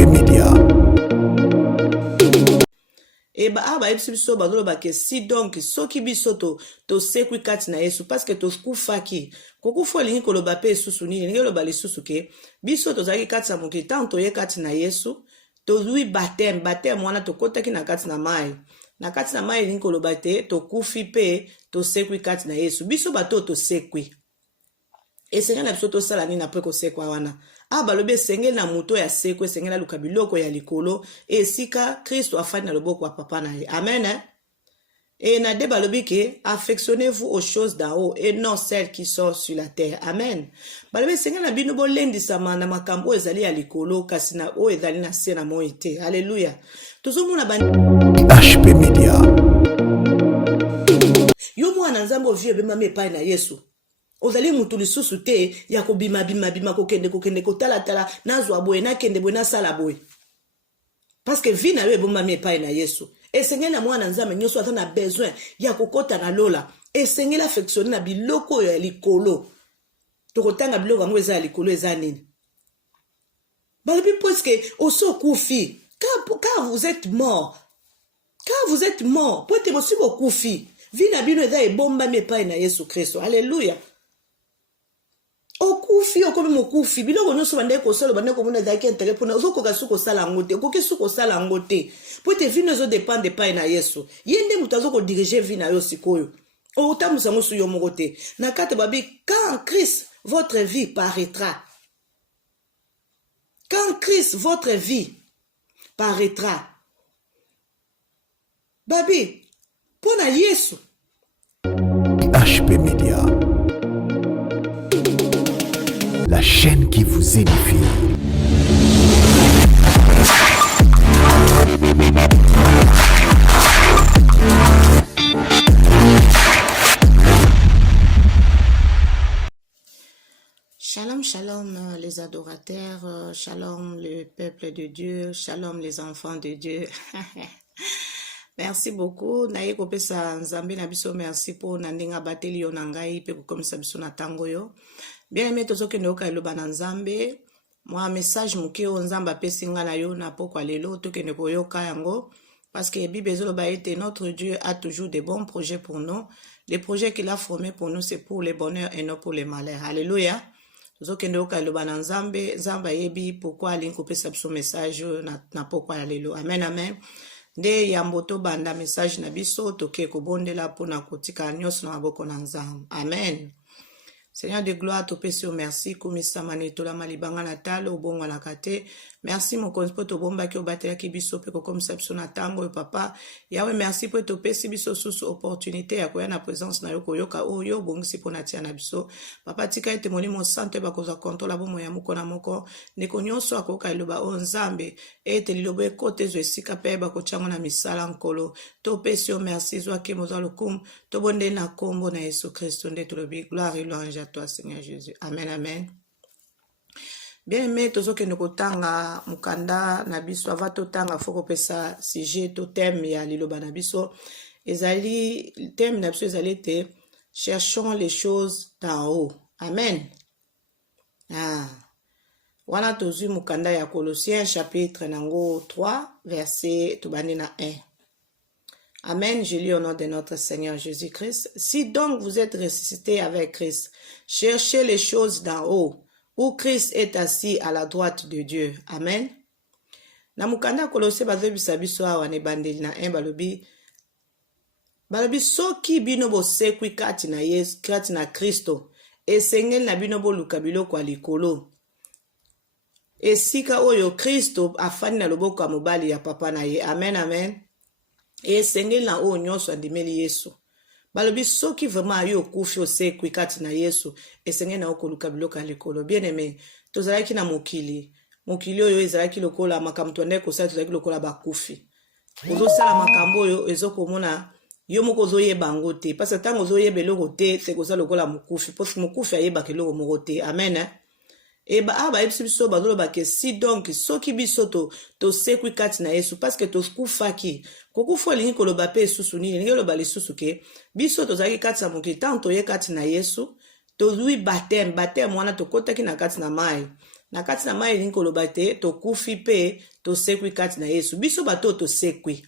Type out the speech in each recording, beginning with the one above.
HP Media. Eba aba epsi biso bazolo bake si donc soki biso to sekwi kati na Yesu parce que to kufaki kokufa lingi koloba pe susu nini lingi loba lisusu ke biso to zaki kati na mokili tant to ye kati na Yesu to lui baptême wana to kotaki na kati na mai lingi koloba te to kufi pe to sekwi kati na Yesu biso bato to sekwi esengeli na biso tosala nini apres kosekwa wana balobi esengeli na moto ya sekwe esengeli aluka biloko ya likolo esika Kristo afandi na loboko ya papa na ye amen et na de balobi ke affectionnez-vous aux choses d'en haut et non celles qui sont sur la terre amen balobi esengeli na bino bolendisama na makambo ezali ya likolo kasi na oyo ezali na se na moi te alleluya tozomona HP Media yo mwana nzambe ovie bemami epai na Yesu ozali mutu lisusu te ya kobima kokende kotala nazwa boye nakende boye nasala boye parce que vie na yo ebombami epai na Yesu esengeli na mwana nzambe nyonso ata na besoin ya kokota na lola esengeli affectionne na biloko ya likolo tokotanga biloko yango eza ya likolo eza nini balobi presque oso kufi car vous êtes mort po ete bosi bokufi vie na bino eza ebombami epai na Yesu Kristo alleluya okufi okomi mokufi biloko nyonso bande kosala bande komona ezalaki intérêt mpona ozokoka suki osala yango te okoki suki osala yango te po ete vi no ezodépendre epai na Yesu ye nde moto azokodirige vi na yo sikoyo otambusa yango su yo moko te na kati babi quand Christ votre vie paraîtra babi mpona Yesu HP Media, la chaîne qui vous édifie. Shalom les adorateurs, shalom le peuple de Dieu, shalom les enfants de Dieu. Merci beaucoup. Naye kopesa nzambe na biso merci po na ndinga bateli yo na ngai pe kokomisa biso na tango yo. Bien aimé tozokende oka eloba na nzambe. Moi message muke o nzamba pesi nga na yo na pokwa lelo tokende koyoka yango parce que Bible ezoloba ete notre Dieu a toujours des bons projets pour nous. Les projets qu'il a formés pour nous c'est pour le bonheur et non pour le malheur. Alléluia. Tozokende oka eloba na nzambe, nzamba yebi pourquoi alingi kopesa biso message na pokwa lelo. Amen amen. Nde yamboto banda message na biso toke kobondela pona kotika nyonso na maboko na nzambe. Amen. Seigneur de gloire, topesi o merci komisa manetola malibanga na talo obongo na kate. Merci mokonzi po tobomba ki obatela ki biso pe kokomisa biso na tango yo papa. Yawe merci po topesi biso susu opportunité ya koya na présence na yo koyoka oyo bongisi po na tia na biso. Papa tika ete molimo santo ba koza contrôle bomo ya moko na moko. Neko nyonso akoka iloba o nzambe ete lilobo ekote zo esika pe ba kochango na misala nkolo. Topesi o merci zo ke moza lokum. Tobonde na kombo na Yesu Kristo nde tolobi gloire et louange à toi Seigneur Jésus. Amen amen. Bien aimé tozokende kotanga mukanda na biso ava totanga foko pesa sujet to thème ya liloba na biso ezali thème na biso ezali te cherchons les choses d'en haut. Amen. Wana tozui mukanda ya Colossiens chapitre nango 3 verset tobandi na 1. Amen, je lis au nom de notre Seigneur Jésus-Christ. Si donc vous êtes ressuscités avec Christ, cherchez les choses d'en haut, où Christ est assis à la droite de Dieu. Amen. Na mukanda Kolose bazobisa biso awa ne bandeli na 1 balobi soki bino bosekwi kati na Yesu kati na Kristo esengeli na bino boluka biloko ya likolo esika oyo Kristo afandi na loboko ya mobali ya papa na ye. Amen amen. Esengeli na oyo nyonso andimeli Yesu balobi soki vraiment yo kufi osekwi kati na Yesu esengeli na okoluka biloko ya likolo. Bien aimé tozalaki na mokili oyo ezalaki lokola makambo tonde kosala tozalaki lokola bakufi ozosala makambo oyo ezokomona yo moko ozoyeba yango te parce que ntango ozoyeba eloko te se kozala lokola mokufi parce que mokufi ayebaka eloko moko te. Amen. Eba bayebisi biso bazoloba ke si donc soki biso tosekwi kati na Yesu parce que tokufaki kokufa lingi koloba pe susu nini lingi loba lisusu ke biso tozalaki kati na mokili tant toye kati na Yesu tozwi baptême wana tokotaki na kati na mai na kati na mai elingi koloba te tokufi mpe tosekwi kati na Yesu. Biso bato tosekwi.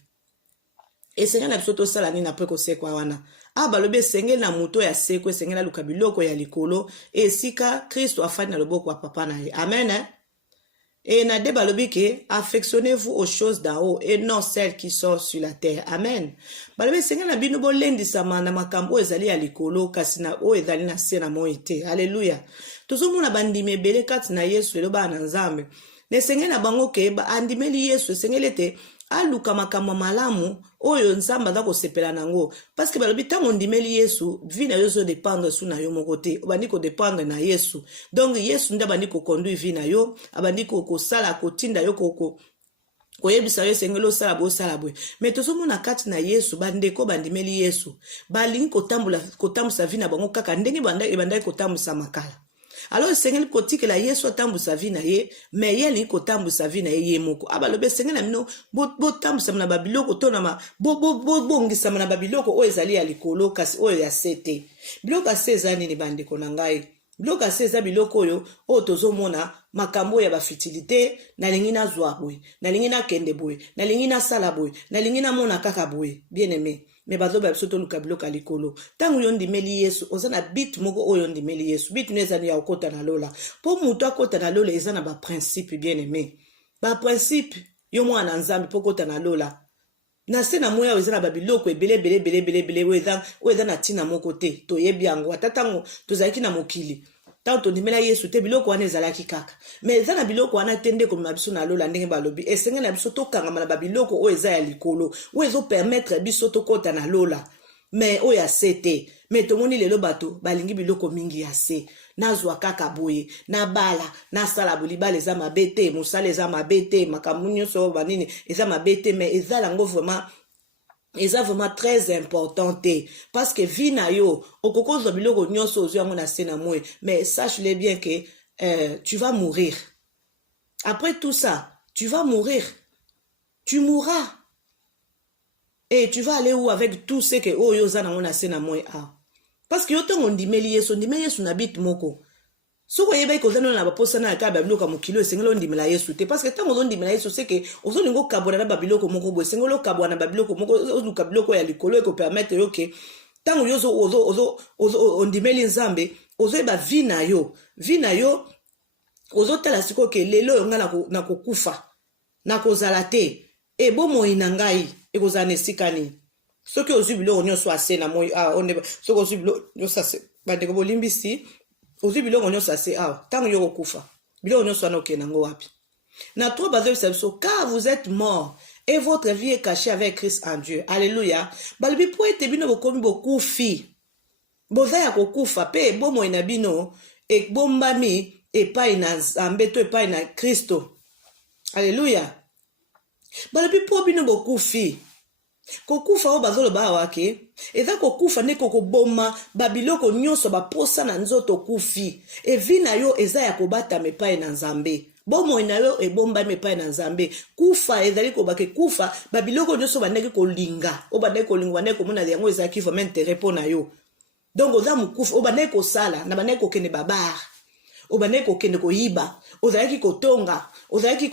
Esengeli na biso tosala nini apres kosekwa wana? Balobi esengeli na moto ya sekwe, esengeli aluka biloko ya likolo, esika Kristo afandi na loboko ya papa na ye. Amen. Et na de balobi ke affectionnez-vous aux choses d'en haut et non celles qui sont sur la terre. Amen. Balobi esengeli na bino bolendisama na makambo ezali ya likolo kasi na o ezali na se na moi te. Alléluia. Tozomona bandimi ebele kati na Yesu lelo bana Nzambe. Na esengeli na bango ke andimeli Yesu esengeli te aluka makambo malamu oyo Nzambe aza kosepela nango parce que balobi tango ndimeli Yesu vie na yo zo dépendre su na yo moko te obandi ko dépendre na Yesu. Donc Yesu nda bandi ko conduire vie na yo abandi ko sala ko tinda yo ko koyebisa yo sengelo sala bo mais tozomona kati na Yesu bandeko bandimeli Yesu balingi kotambusa vie na bango kaka ndenge banda kotambusa makala. Alors esengeli kotikela Yesu atambusa vie na ye mais ye alingi kotambusa vie na ye moko. Balobi esengeli na bino botambusa na babiloko to na bongisama na babiloko oyo ezali ya likolo kasi oyo ya sete. Biloko ya se eza nini bandeko na ngai? Biloko ya se eza biloko oyo tozomona makambo ya bafitilité, nalingi nazwa boye, nalingi nakende boye, nalingi nasala boye, nalingi namona kaka boye. Bien aimé. Mais bazoba biso toluka biloko ya likolo. Tango yo ndimeli Yesu, oza na bit moko oyo ndimeli Yesu. Bit neza ni ya okota na lola. Po mutu akota na lola eza na ba principe bien aimé. Ba principe yo mwana Nzambe po kota na lola. Na se na moya eza na babiloko ebele oyo eza na tina moko te. Toyebi yango ata tango tozalaki na mokili. Tango tondimela Yesu te biloko wana ezalaki kaka. Mais eza na biloko wana tende komema biso na lola ndenge balobi. Esengeli na biso tokangama na babiloko oyo eza ya likolo. Oyo ezo permettre biso tokota na lola. Mais oyo ya se te. Mais tomoni lelo bato balingi biloko mingi ya se. Nazwa kaka boye, na bala, na sala bolibala eza mabe te, mosala eza mabe te, makambo nyonso banini eza mabe te, mais eza lango vraiment très important parce que vie na yo okokozwa biloko nyonso ozwi yango na se na moi, mais sache-le bien que tu vas mourir. Après tout ça, tu vas mourir. Tu mourras. Et tu vas aller où avec tout ce que oyo za nango na se na moi parce que yo tongo ndimeli Yesu na bit moko. Soko yeba ikozana na baposa na ka babiloko mokilo esengelo ndimela Yesu te parce que tango zo ndimela Yesu c'est que ozo lingo kabona na babiloko moko bo esengelo kabona na babiloko moko ozuka biloko ya likolo eko permettre yo ke tango yo ozo ndimeli Nzambe ozo eba vie na yo ozo tala siko ke lelo yo ngana na kokufa na kozala te e bomo inangai ekozana esikani soki ozwi biloko nyonso ase na moi soki ozwi biloko nyonso ase bandeko bolimbisi ozwi biloko nyonso ase tango yo kokufa biloko nyonso wana okende nango wapi? Na 3 bazobisa biso car vous êtes mort et votre vie est cachée avec Christ en Dieu. Alléluia. Balobi po ete bino bokomi bokufi boza ya kokufa pe bomoi na bino ebombami epai na Nzambe to epai na Kristo. Alléluia. Balobi po bino bokufi kokufa o bazoloba wake eza kokufa ne kokoboma babiloko nyonso baposa na nzoto kufi evi na yo eza ya kobata mepai na Nzambe bomoi na yo ebomba mepai na Nzambe kufa ezali kobake kufa babiloko nyonso bandeki kolinga o bandeki kolinga bandeki komona yango eza ki vraiment intérêt na yo donc oza mukufa o bandeki kosala na bandeki kokende babar o bandeki kokende koyiba ozalaki kotonga ozalaki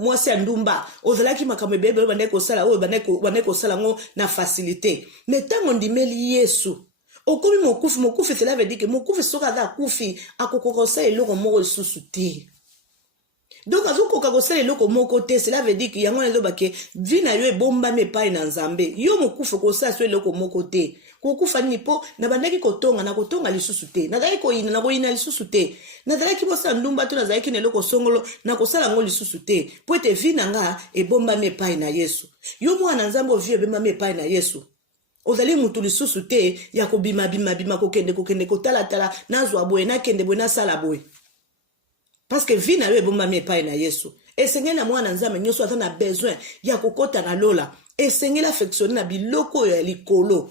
mwasi ya ndumba ozalaki makambo ebele bandeki kosala oyo bandeki kosala ngo na facilité mais tango ndimeli Yesu okomi mokufi cela veut dire que mokufi soki aza kufi akokokosala eloko moko lisusu te. Donc azokoka kosala eloko moko te cela veut dire que yango ezoba ke vie na yo ebombami epai na Nzambe yo mokufi kosala so eloko moko te kokufa nini po na bandaki kotonga na kotonga lisusu te nazalaki koyina na koyina lisusu te nazalaki kosala ndumba to nazalaki na eloko songolo na kosala ngo lisusu te po ete vie na nga ebombami epai na Yesu yo mwana Nzambe vie ebombami epai na Yesu ozali mutu lisusu te ya kobima kokende kotala nazwa boye nakende boye nasala boye parce que vie na yo ebombami epai na Yesu esengeli na mwana Nzambe nyonso aza na besoin ya kokota na lola esengeli affectionner na biloko ya likolo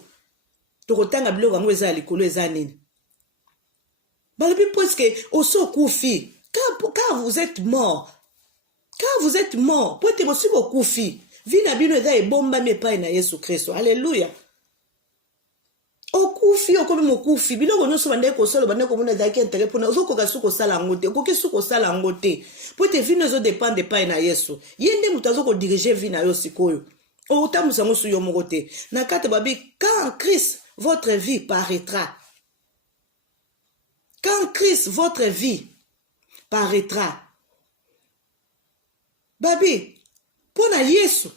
tokotanga biloko yango eza ya likolo eza nini balobi puisque oso kufi car vous êtes mort po ete bosi bokufi vie na bino eza ebombami epai na Yesu Kristo. Alléluia. okufi okomi mokufi biloko nyonso bande kosala bande komona ezalaki intérêt mpona ozokoka suki osala yango te okoki suki osala yango te po ete vi no ezodépendre epai na yesu ye nde moto azokodirige vi na yo sikoyo otambusa yango su yo moko te na kati babi quand Christ votre vie paraîtra quand Christ votre vie paraîtra babi mpona yesu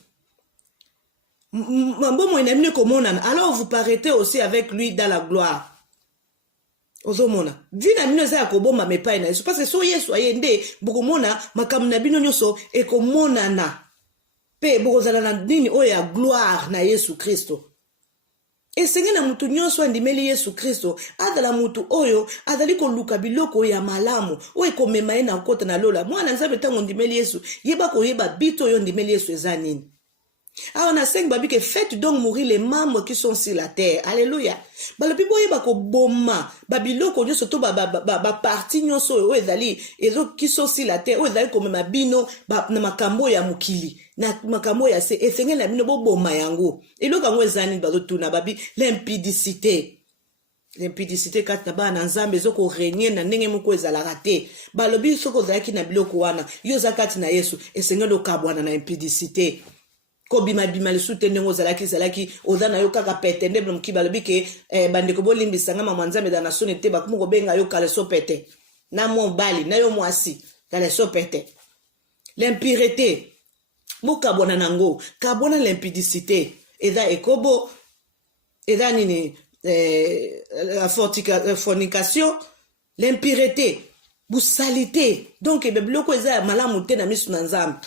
alors vous paraîtrez aussi avec lui dans la gloire. Ozomona. Vina mino za yakobomba mepai na Yesu. Parce que so Yesu ayende bokomona makamuna bino nyoso ekomona na. Pe bokozala na nini oya gloire na Yesu Kristo. Esenge na mutu nyonso andimeli Yesu Kristo adala mutu oyo adali koluka biloko ya malamu oyo komema ye na kota na lola. Mwana nzambe tango ndimeli Yesu yeba koyeba bito oyo ndimeli Yesu eza nini. Alors, on a 5 babi que faites donc mourir les membres qui sont sur la terre. Alléluia. Balobi boye bako boma. Babiloko nyo soto ba parti nyo so ezali ezo qui sont sur la terre. Ezali comme mabino na makambo ya mukili. Na makambo ya se esenge na bino bo boma yango. Eloko ngo ezani bazo tuna babi l'impudicité. L'impudicité kati na ba na nzambe ezoko régner na ndenge moko ezalaka te. Balobi soko zalaki na biloko wana. Yo zakati na Yesu esenge lo kabwana na impudicité. Ko bima lesu tende ngo zalaki ozana yo kaka pete ndeblo mkiba lobike bandeko bolimbisa ngama mwanzambe da nasone te bakumo benga yo kale so pete na mo bali na yo mwasi kale so pete l'impureté mukabona nango kabona l'impudicité eza ekobo eza nini la fornication l'impureté busalité donc biloko eza malamu te na misu na nzambe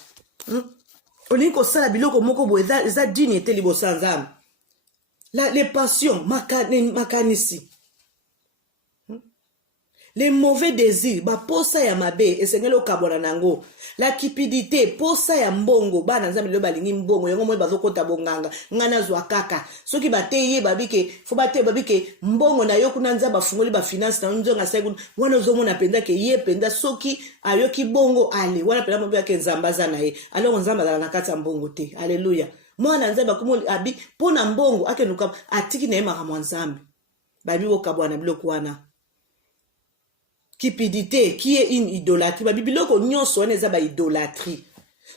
olinko sala biloko moko bo eza dini ete libosa nzambe les passions makanisi les mauvais désirs ba posa ya mabe esengelo kabona nango la cupidité posa ya mbongo bana nzambe lo balingi mbongo yango mo bazokota bonganga ngana zwa kaka soki bateye babike fo bate babike mbongo na yo kuna nzaba fungoli ba finance na nzonga segu wana ozomona penda ke ye penda soki ayoki bongo ale wana penda mbo yake nzambaza na ye alors nzamba na kati ya mbongo te haleluya mwana nzamba kumoli abi pona mbongo akenuka atiki na ye makamwa nzambe babi okabwana biloko wana cupidité qui est une idolâtrie ba biloko nyonso wana eza ba idolâtrie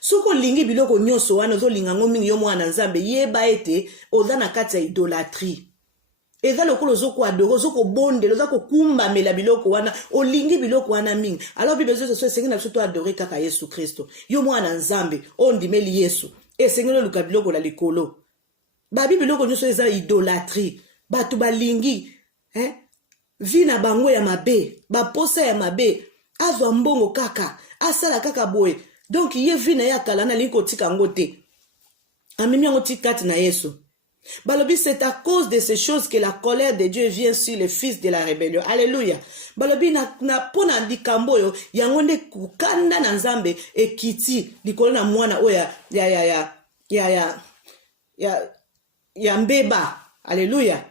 soko lingi biloko nyonso wana zo linga ngo mingi yo mwana nzambe yeba ete oza na kati ya idolâtrie eza lokolo zoko adoro zoko bonde zoko kumba mela biloko wana olingi biloko wana mingi alors bible zo so sengi na soto adorer kaka Yesu Kristo yo mwana nzambe ondimeli Yesu esengelo luka biloko la likolo ba biloko nyonso eza idolâtrie batu balingi vina bango ya mabe baposa ya mabe azwa mbongo kaka asala kaka boye donc ye vina ya kala na liko tika ngote amemi yango tikati na Yesu balobi c'est à cause de ces choses que la colère de Dieu vient sur les fils de la rébellion alléluia balobi na pona ndikambo yo yango nde kukanda na nzambe ekiti likolo na mwana oya ya mbeba alléluia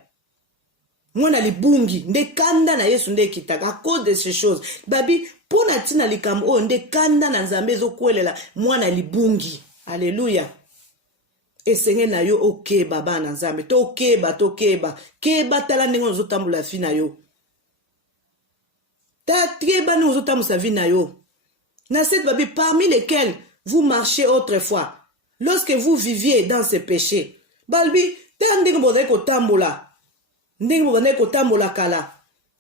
mwana libungi nde kanda na Yesu nde kitaka à cause de ces choses babi pona tina likambo o nde kanda na nzambe ezokwelela mwana libungi alléluia esenge na yo okeba bana nzambe tokeba keba tala ndenge ozotambula fi na yo keba ndenge ozotambula fi na yo na cette babi parmi lesquels vous marchez autrefois lorsque vous viviez dans ces péchés balbi tala ndenge bozali kotambola ndenge bozali kotambola kala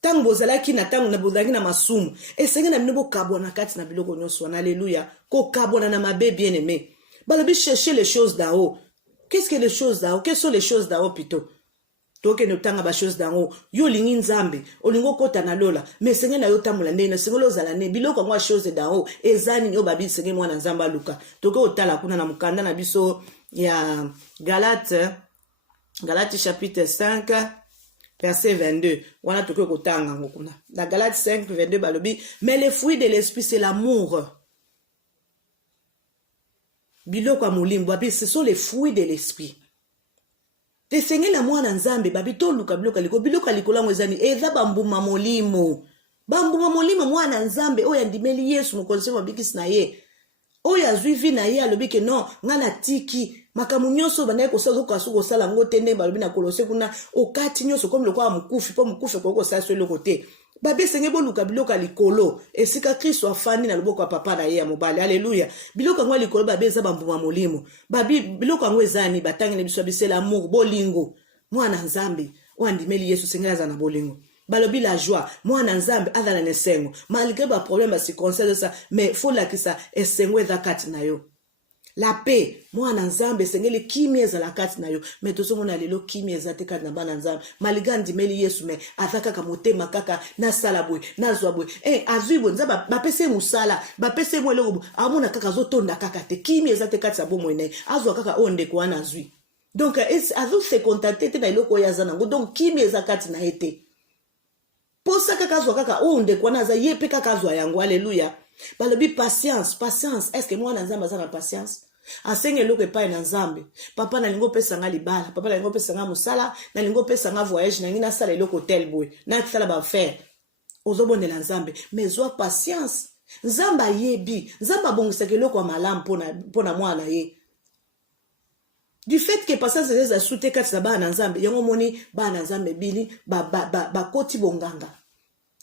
tango bozalaki na tango na bozalaki na masumu esenge na bino bokabona kati na biloko nyonso wana alléluia kokabona na mabe bien aimé balobi chercher les choses d'en haut. Qu'est-ce que les choses d'en haut? Quelles sont les choses d'en haut plutôt? Toke no tanga ba choses d'en haut yo lingi nzambe olingo kota na lola mais senge na yo tambola ndene senge lo zala ne biloko ngwa chose d'en haut ezani yo babi senge mwana nzamba luka toke otala kuna na mukanda na biso ya Galates chapitre 5 verset 22. Wana toke kotanga ngokuna. Dans Galates 5 22 balobi, mais les fruits de l'esprit c'est l'amour. Biloko mulimbo babi ce sont les fruits de l'esprit. Te senge na mwana nzambe babi to luka biloko likola ngwezani eza bambuma molimo. Bambuma molimo mwana nzambe oya ndimeli Yesu mokonzi mabikisi na ye. Oya zwivi na ye alobi ke non ngana tiki Makamu nyonso banaye kosala kosala ngo te nde balobi na Kolose kuna okati nyonso comme lokwa mukufi po mukufi ko kosala so eloko te. Babe senge boluka biloko ya likolo esika Kristo afandi na loboko ya papa na ye ya mobali. Haleluya. Biloko yango likolo babe eza bambuma molimo. Babi biloko yango ezani batangi na biso bisela amour bolingo. Mwana Nzambe oandimeli Yesu senge aza na bolingo. Balobi la joie, mwana Nzambe azala na esengo. Malgré ba problème ba circonstance ça, mais faut la kisa esengo eza kati na yo. La paix, mwana Nzambe sengeli kimi ezala kati na yo. Mais tozo mona lelo kimi ezate kati na bana Nzambe. Malgré ndimeli Yesu mais azaka ka motema kaka na sala boy, na zwa boy. Azwi bo Nzambe ba pese musala, ba pese mo eloko amona kaka zotonda kaka te. Kimi ezate kati sa bomo ene. Azwa kaka onde ko wana azwi. Donc azo se contacter te na eloko ya zana. Donc kimi ezakati na ete. Posa kaka zwa kaka onde ko na za yepe kaka zwa yango. Alléluia. Balobi patience. Est-ce que mwana Nzambe azana patience? Asenge eloko epai na Nzambe. Papa na lingo pesa nga libala, papa na lingo pesa nga musala, na lingo pesa nga voyage na ngina sala eloko tel boy. Na sala ba faire. Ozobonela Nzambe, mais zwa patience. Nzambe yebi, Nzambe abongisa eloko malamu pona mwana ye. Du fait que patience eza soute kati sa bana Nzambe, yango moni bana Nzambe bili ba koti bonganga.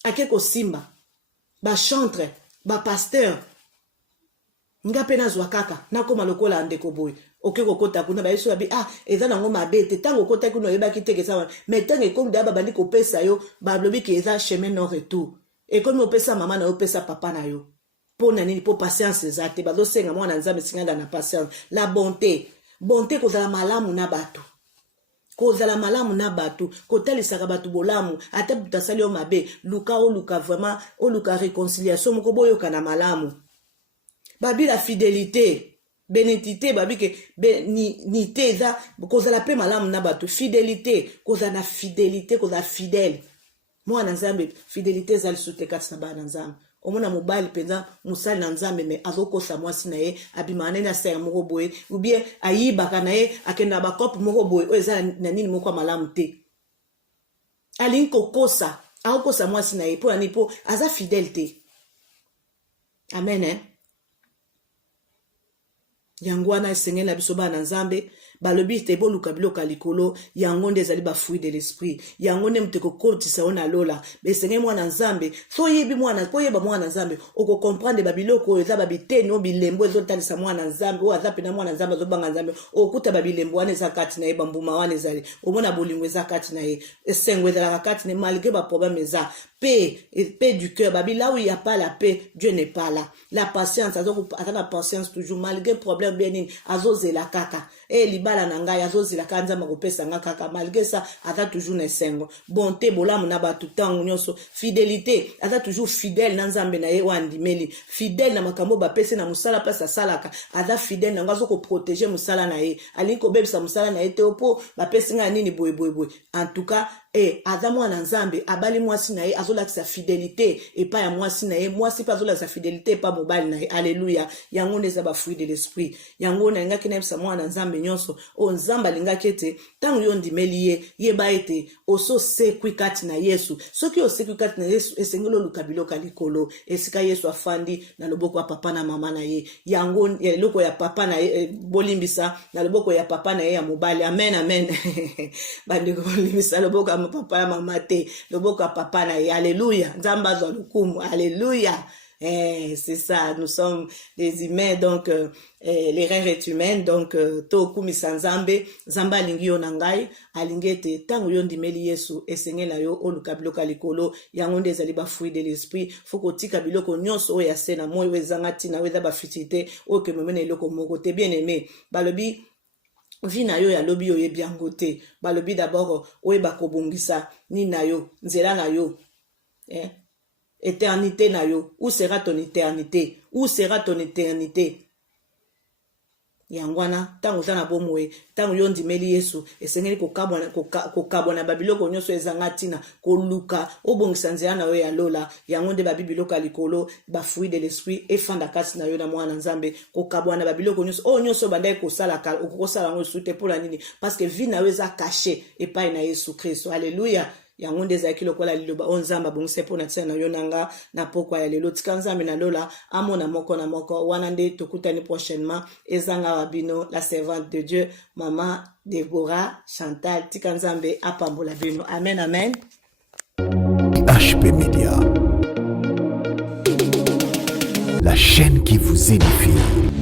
Akeko simba, ba chantre, ba pasteur. Nga pena zwa kaka na koma lokola ndeko boy okeko kota kuna ba yesu abi eza nango mabete tango kota kuno yeba kiteke sawa mais tango comme da babandi ko pesa yo ba lobi ke eza chemin non retour et comme opesa mama na opesa papa na yo pona nini po patience ezate ba do senga mwana Nzambe singa na patience la bonté kozala malamu na bato kozala malamu na bato kotalisaka bato bolamu ata butasali yo mabe luka vraiment luka réconciliation moko boyoka na malamu. Babi la fidélité, bénédité, babi que bénité, ça, cause la paix malamu na bato, fidélité, cause na fidélité, cause fidèle. Moi, Nzambe, fidélité, ça le soute kat saba Nzambe. Omona mobile penza musali na Nzambe me azoko sa mwasi na ye abimane na ser moko boye ou bien ayibaka na ye akenda ba kope moko boye o eza na nini moko malamu te. Alinko kosa, akosa mwasi na ye po ani po aza fidélité. Amen hein. Yango wana esengeli na biso bana Nzambe balobi te boluka biloka likolo yango nde ezali ba fruit de l'esprit yango nde muteko kotisa ona lola besengeli mwana Nzambe so yebi mwana ko yeba mwana Nzambe oko comprendre babiloko eza babiteni o bilembo ezotalisa mwana Nzambe o azape na mwana Nzambe azobanga Nzambe okuta babilembo wana eza kati na ye bambuma wana ezali omona bolingo eza kati na ye esengo ezala kati na malgré ba problème eza paix du cœur babi là où il y a pas la paix Dieu n'est pas là la patience la patience toujours malgré problème bien azozela kaka libala na ngai azozela kanza makopesa nga kaka malgré ça ata toujours na sengo bonté bolamu na batu tangu nyonso fidélité ata toujours fidèle na Nzambe na ye wandimeli fidèle na makambo bapese na musala pesa salaka ata fidèle na ngazo ko protéger musala na ye aliko bebisa musala na ye te opo bapese nga nini boy en tout cas aza mwana Nzambe abali mwasi na ye azolakisa fidélité epa ya mwasi na ye mwasi pa azolakisa fidélité epa mobali na ye. Alléluia. Yango neza ba fruit de l'esprit yango na ngaki na bisa mwana Nzambe nyonso o Nzambe alingaki ete tangu yo ndimeli ye yeba ete oso sekwi kati na Yesu soki osekwi kati na Yesu esengelo lukabilo kalikolo esika Yesu afandi na loboko ya papa na mama na ye yango loko ya papa na ye bolimbisa na loboko ya papa na ye ya mobali. Amen bandi bolimbisa loboko ya papa ya mama te loboko ya papa na ye. Alléluia. Nzambe azwa lukumu. Alléluia. C'est ça, nous sommes des humains, donc l'erreur est humaine, donc toku misanzambe zamba alingi yo nangai alingete tangu yo ndimeli Yesu esengela yo olukabiloka likolo yango nde ezali ba fruit de l'esprit foko tika biloko nyonso oya sena moyo ezanga tina weza ba fitité oke memena eloko moko te bien aimé balobi vina yo ya lobi yo yebiango te balobi d'abord oyeba kobongisa ni na yo nzela na yo éternité na yo. Où sera ton éternité? Où sera ton éternité? Yangwana tangu zana bomwe tangu yo ndimeli Yesu esengeli kokabona babiloko nyonso ezanga tina koluka obongisa nzela na yo ya lola yango nde babibiloko likolo ba fruit de l'esprit efanda kasi na yo na mwana Nzambe kokabona babiloko nyonso nyonso bandai kosala okosala ngo sute pour la nini parce que vie na yo eza caché epai na Yesu Kristo. Alléluia. yango nde ezalaki lokola liloba oyo nzambe abongisi mpo na tina na yo nanga na pokwa ya lelo tika nzambe na lola amona moko na moko wana nde tokutani prochainement ezanga wa bino la servante de Dieu mama Deborah Chantal tika nzambe apambola bino amen amen. IHP Media, la chaîne qui vous édifie.